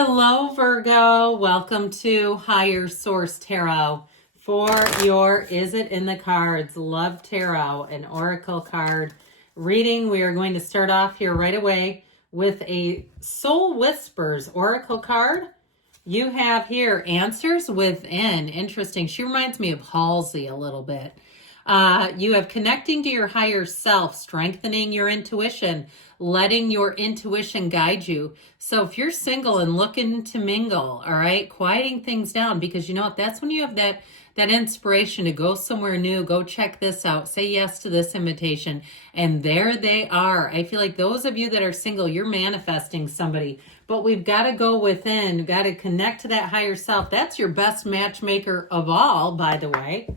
Hello, Virgo. Welcome to Higher Source Tarot for your Is It in the Cards Love Tarot, an Oracle card reading. We are going to start off here right away with a Soul Whispers Oracle card. You have here Answers Within. Interesting. She reminds me of Halsey a little bit. You have connecting to your higher self, strengthening your intuition, letting your intuition guide you. So if you're single and looking to mingle, all right, quieting things down, because you know what, that's when you have that inspiration to go somewhere new, go check this out, say yes to this invitation, and there they are. I feel like those of you that are single, you're manifesting somebody, but we've got to go within, we've got to connect to that higher self. That's your best matchmaker of all, by the way.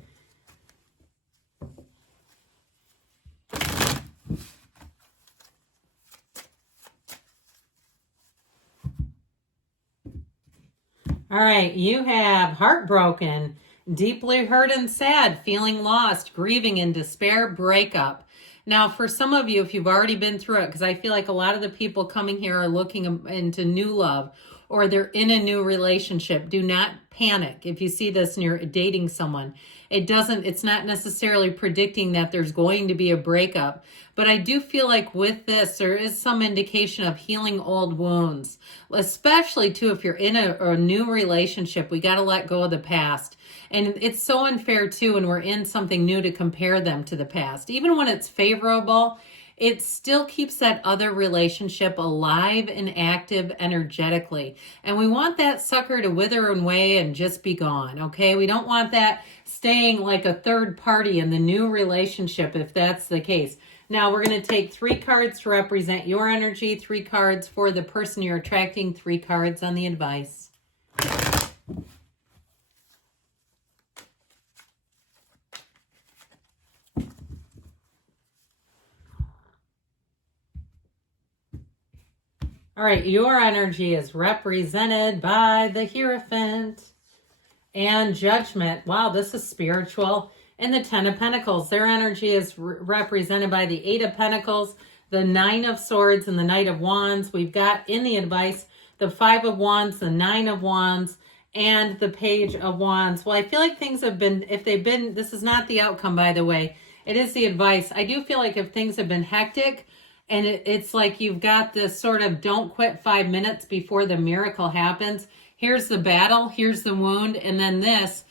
All right, you have heartbroken, deeply hurt and sad, feeling lost, grieving in despair, breakup. Now, for some of you, if you've already been through it, because I feel like a lot of the people coming here are looking into new love or they're in a new relationship, do not panic. If you see this and you're dating someone, it's not necessarily predicting that there's going to be a breakup. But I do feel like with this, there is some indication of healing old wounds, especially too, if you're in a new relationship, we got to let go of the past. And it's so unfair too, when we're in something new, to compare them to the past. Even when it's favorable, it still keeps that other relationship alive and active energetically. And we want that sucker to wither away and just be gone, okay? We don't want that staying like a third party in the new relationship, if that's the case. Now, we're going to take 3 cards to represent your energy, 3 cards for the person you're attracting, 3 cards on the advice. All right, your energy is represented by the Hierophant and Judgment. Wow, this is spiritual. And the 10 of Pentacles, their energy is represented by the 8 of Pentacles, the 9 of Swords, and the Knight of Wands. We've got in the advice the 5 of Wands, the 9 of Wands, and the Page of Wands. Well, I feel like things have been, this is not the outcome, by the way. It is the advice. I do feel like if things have been hectic, and it's like you've got this sort of don't quit 5 minutes before the miracle happens. Here's the battle, here's the wound, and then this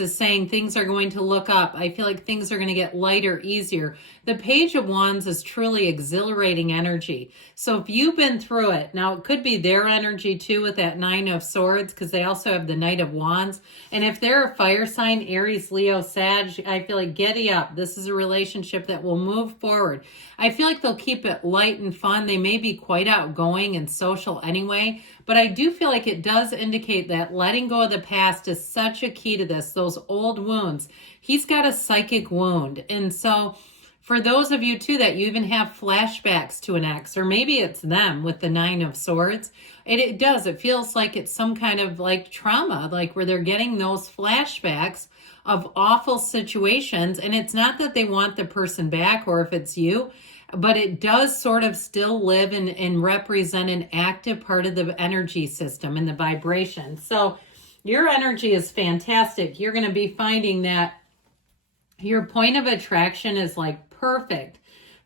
is saying things are going to look up. I feel like things are going to get lighter, easier. The Page of Wands is truly exhilarating energy. So if you've been through it, now it could be their energy too with that 9 of Swords, because they also have the Knight of Wands. And if they're a fire sign, Aries, Leo, Sag, I feel like giddy up. This is a relationship that will move forward. I feel like they'll keep it light and fun. They may be quite outgoing and social anyway, but I do feel like it does indicate that letting go of the past is such a key to this, those old wounds. He's got a psychic wound. And so for those of you too that you even have flashbacks to an ex, or maybe it's them with the 9 of Swords, it does. It feels like it's some kind of like trauma, like where they're getting those flashbacks of awful situations. And it's not that they want the person back, or if it's you, but it does sort of still live and represent an active part of the energy system and the vibration. So your energy is fantastic. You're going to be finding that your point of attraction is like perfect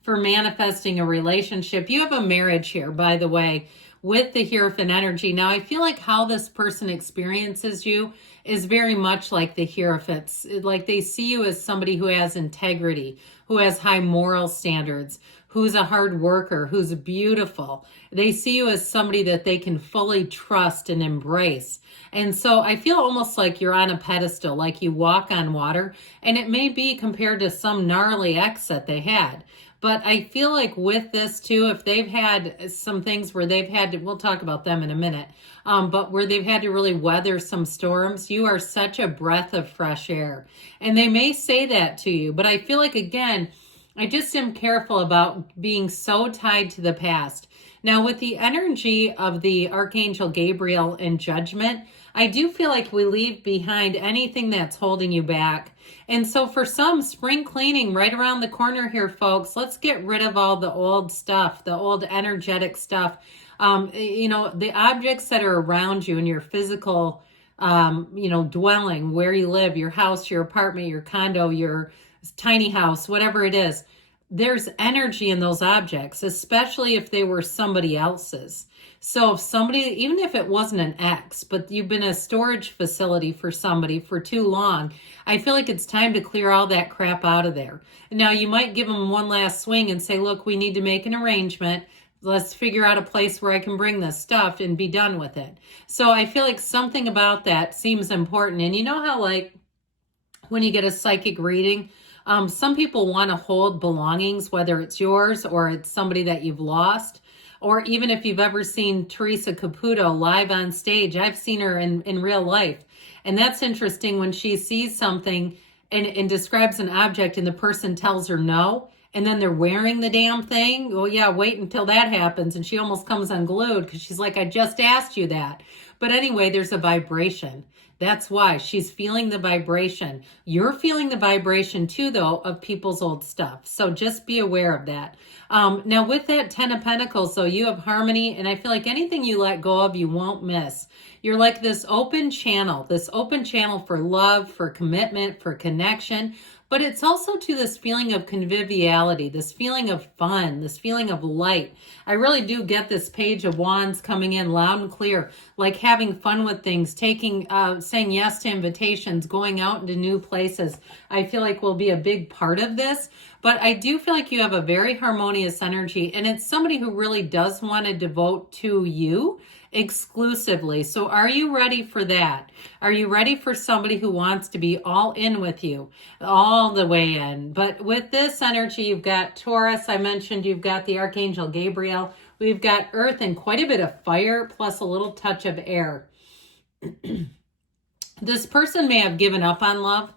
for manifesting a relationship. You have a marriage here, by the way, with the Hierophant energy. Now, I feel like how this person experiences you is very much like the Hierophants. Like they see you as somebody who has integrity, who has high moral standards, who's a hard worker, who's beautiful. They see you as somebody that they can fully trust and embrace. And so I feel almost like you're on a pedestal, like you walk on water. And it may be compared to some gnarly ex that they had. But I feel like with this too, if they've had some things where they've had to, we'll talk about them in a minute, but where they've had to really weather some storms, you are such a breath of fresh air. And they may say that to you, but I feel like, again, I just am careful about being so tied to the past. Now, with the energy of the Archangel Gabriel and Judgment, I do feel like we leave behind anything that's holding you back. And so for some, spring cleaning right around the corner here, folks. Let's get rid of all the old stuff, the old energetic stuff. The objects that are around you in your physical, dwelling, where you live, your house, your apartment, your condo, your tiny house, whatever it is, there's energy in those objects, especially if they were somebody else's. So if somebody, even if it wasn't an ex, but you've been a storage facility for somebody for too long, I feel like it's time to clear all that crap out of there. Now, you might give them one last swing and say, look, we need to make an arrangement. Let's figure out a place where I can bring this stuff and be done with it. So I feel like something about that seems important. And you know how, like, when you get a psychic reading, some people want to hold belongings, whether it's yours or it's somebody that you've lost. Or even if you've ever seen Teresa Caputo live on stage, I've seen her in real life. And that's interesting when she sees something and describes an object and the person tells her no, and then they're wearing the damn thing. Well, yeah, wait until that happens. And she almost comes unglued because she's like, I just asked you that. But anyway, there's a vibration. That's why she's feeling the vibration. You're feeling the vibration too, though, of people's old stuff. So just be aware of that. Now, with that 10 of Pentacles, though, you have harmony, and I feel like anything you let go of, you won't miss. You're like this open channel for love, for commitment, for connection. But it's also to this feeling of conviviality, this feeling of fun, this feeling of light. I really do get this Page of Wands coming in loud and clear, like having fun with things, saying yes to invitations, going out into new places. I feel like will be a big part of this. But I do feel like you have a very harmonious energy, and it's somebody who really does want to devote to you exclusively. So are you ready for that? Are you ready for somebody who wants to be all in with you, all the way in? But with this energy, you've got Taurus. I mentioned you've got the Archangel Gabriel. We've got Earth and quite a bit of fire, plus a little touch of air. This person may have given up on love,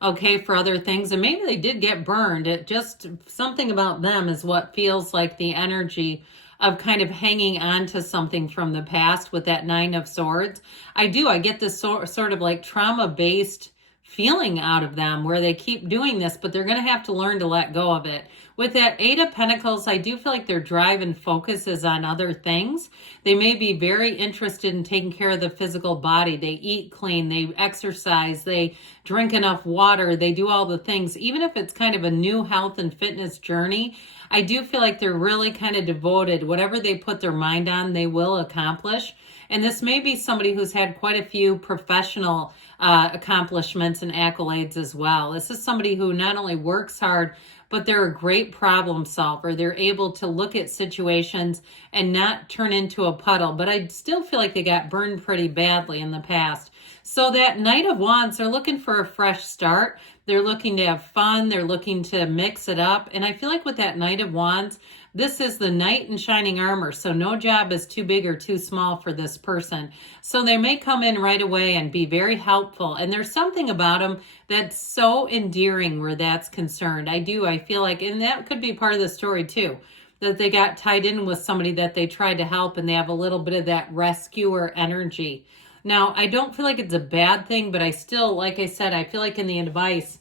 okay, for other things, and maybe they did get burned. It just, something about them is what feels like the energy of kind of hanging on to something from the past with that Nine of Swords. I get this sort of like trauma-based feeling out of them where they keep doing this, but they're going to have to learn to let go of it. With that Eight of Pentacles, I do feel like their drive and focus is on other things. They may be very interested in taking care of the physical body. They eat clean, they exercise, they drink enough water, they do all the things. Even if it's kind of a new health and fitness journey, I do feel like they're really kind of devoted. Whatever they put their mind on, they will accomplish. And this may be somebody who's had quite a few professional accomplishments and accolades as well. This is somebody who not only works hard, but they're a great problem solver. They're able to look at situations and not turn into a puddle. But I still feel like they got burned pretty badly in the past. So that Knight of Wands, they're looking for a fresh start. They're looking to have fun. They're looking to mix it up. And I feel like with that Knight of Wands, this is the knight in shining armor. So no job is too big or too small for this person. So they may come in right away and be very helpful. And there's something about them that's so endearing where that's concerned. I feel like, and that could be part of the story too, that they got tied in with somebody that they tried to help and they have a little bit of that rescuer energy. Now, I don't feel like it's a bad thing, but I still, like I said, I feel like in the advice,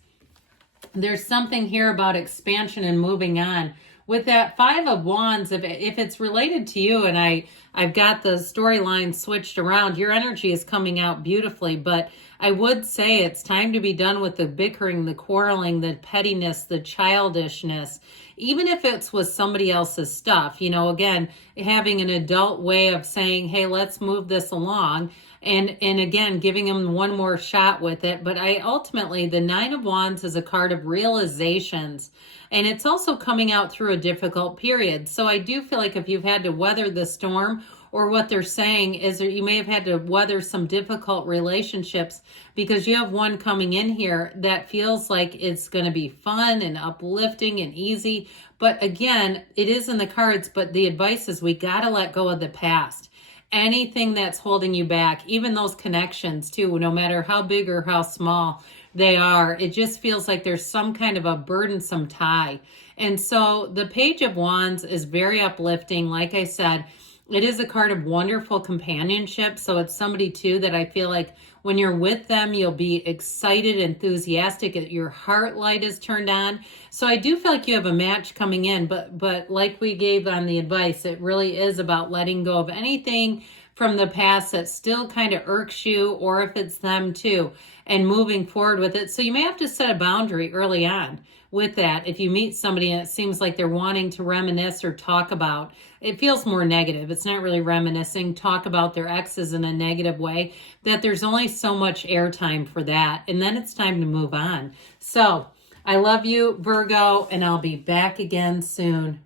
there's something here about expansion and moving on. With that Five of Wands, if it's related to you, and I've got the storyline switched around, your energy is coming out beautifully, but I would say it's time to be done with the bickering, the quarreling, the pettiness, the childishness. Even if it's with somebody else's stuff, again, having an adult way of saying, hey, let's move this along. And again, giving them one more shot with it. But ultimately, the Nine of Wands is a card of realizations. And it's also coming out through a difficult period. So I do feel like if you've had to weather the storm, or what they're saying is that you may have had to weather some difficult relationships because you have one coming in here that feels like it's going to be fun and uplifting and easy. But again, it is in the cards, but the advice is we got to let go of the past. Anything that's holding you back, even those connections too, no matter how big or how small they are, it just feels like there's some kind of a burdensome tie. And so the Page of Wands is very uplifting. Like I said, It is a card of wonderful companionship. So it's somebody too that I feel like when you're with them, you'll be excited, enthusiastic, your heart light is turned on. So I do feel like you have a match coming in, but like we gave on the advice, it really is about letting go of anything from the past that still kind of irks you, or if it's them too, and moving forward with it. So you may have to set a boundary early on with that. If you meet somebody and it seems like they're wanting to reminisce or talk about, it feels more negative. It's not really reminiscing, talk about their exes in a negative way, that there's only so much airtime for that. And then it's time to move on. So I love you, Virgo, and I'll be back again soon.